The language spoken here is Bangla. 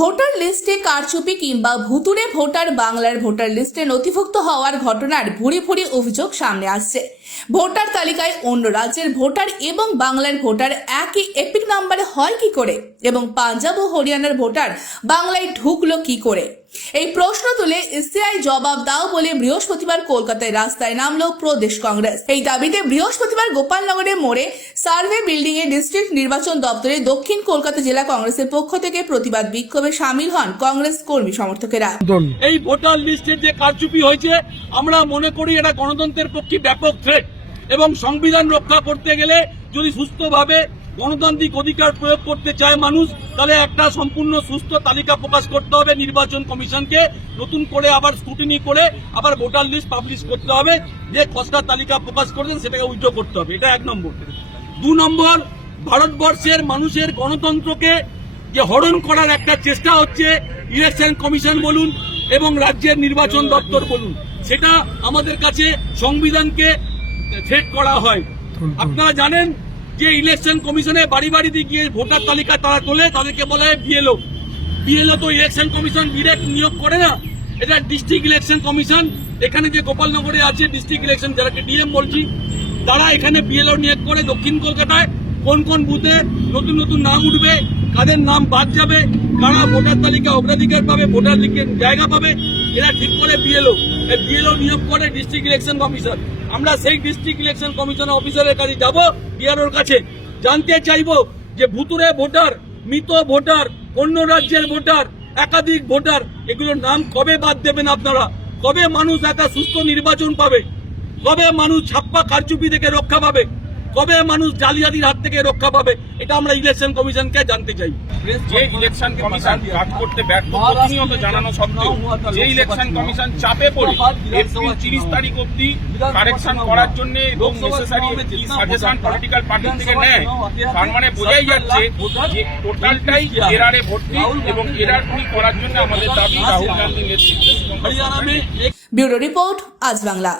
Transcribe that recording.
ভোটার লিস্টে কারচুপি কিংবা ভুতুরে ভোটার বাংলার ভোটার লিস্টে নথিভুক্ত হওয়ার ঘটনার ভুরি ভুরি অভিযোগ সামনে আসছে। ভোটার তালিকায় অন্য রাজ্যের ভোটার এবং বাংলার ভোটার একই এপিক নাম্বারে হয় কি করে? এবং পাঞ্জাব ও হরিয়ানার ভোটার বাংলায় ঢুকলো কি করে? এই প্রশ্ন তুলে এসসিআই জবাব দাও বলে বৃহস্পতিবার কলকাতায় রাস্তায় নামলো প্রদেশ কংগ্রেস। এই দাবিতে বৃহস্পতিবার গোপালনগরের মোড়ে সার্ভে বিল্ডিং এ ডিস্ট্রিক্ট নির্বাচন দপ্তরে দক্ষিণ কলকাতা জেলা কংগ্রেসের পক্ষ থেকে প্রতিবাদ বিক্ষোভে সামিল হন কংগ্রেস কর্মী সমর্থকেরা। এই ভোটার লিস্টের যে কারচুপি হয়েছে, আমরা মনে করি এটা গণতন্ত্রের পক্ষে ব্যাপক থ্রেট এবং সংবিধান রক্ষা করতে গেলে যদি সুস্থভাবে গণতান্ত্রিক অধিকার প্রয়োগ করতে চায় মানুষ তাহলে একটা সম্পূর্ণ সুস্থ তালিকা প্রকাশ করতে হবে নির্বাচন কমিশনকে। নতুন করে আবার স্কুটিনি করে আবার ভোটার লিস্ট পাবলিশ করতে হবে। যে খসড়া তালিকা প্রকাশ করেছেন সেটাকে উইথড্র করতে হবে। এটা এক নম্বর। দু নম্বর ভারতবর্ষের মানুষের গণতন্ত্রকে যে হরণ করার একটা চেষ্টা হচ্ছে ইলেকশন কমিশন বলুন এবং রাজ্যের নির্বাচন দপ্তর বলুন সেটা আমাদের কাছে সংবিধানকে থ্রেট করা হয়। আপনারা জানেন যে ইলেকশন কমিশনে বাড়ি বাড়িতে গিয়ে ভোটার তালিকা তারা তোলে, তাদেরকে বলা হয় বিএলও বিএলও তো ইলেকশন কমিশন ডিরেক্ট নিয়োগ করে না, এটা ডিস্ট্রিক্ট ইলেকশন কমিশন এখানে যে গোপালনগরে আছে ডিস্ট্রিক্ট ইলেকশন যারাকে ডিএম বলছি, তারা এখানে বিএলও নিয়োগ করে দক্ষিণ কলকাতায়। কোন কোন বুথে নতুন নতুন নাম উঠবে, কাদের নাম বাদ যাবে, কারা ভোটার তালিকা অগ্রাধিকার পাবে, ভোটার জায়গা পাবে, এরা ঠিক করে বিএলও বিএলও নিয়োগ করে ডিস্ট্রিক্ট ইলেকশন কমিশন আমরা সেই ডিস্ট্রিক্ট ইলেকশন কমিশন অফিসারের কাছে যাব ডিআরওর কাছে। জানতে চাইব যে ভুতুরে ভোটার, মৃত ভোটার, অন্য রাজ্যের ভোটার, একাধিক ভোটার, এগুলোর নাম কবে বাদ দেবেন আপনারা? কবে মানুষ একটা সুস্থ নির্বাচন পাবে? কবে মানুষ ছাপ্পা কারচুপি থেকে রক্ষা পাবে? কবে মানুষ জালিয়াতির হাত থেকে রক্ষা পাবে এটা আমরা ইলেকশন কমিশনকে জানতে চাই। যে ইলেকশন কমিশন কাজ করতে ব্যর্থ প্রতিনিয়ত জানানো সত্ত্বেও যে ইলেকশন কমিশন চাপে পড়ে এপ্রিল তিরিশ তারিখ অব্দি কারেকশন করার জন্য এবং নেসেসারি সাজেশন পলিটিক্যাল পার্টি থেকে নেয় তার মানে বোঝাই যাচ্ছে যে টোটালটাই এরারে ভর্তি এবং এরার করার জন্য আমাদের দাবি রাহুল গান্ধী নেতৃত্বে ব্যুরো রিপোর্ট আজ বাংলা।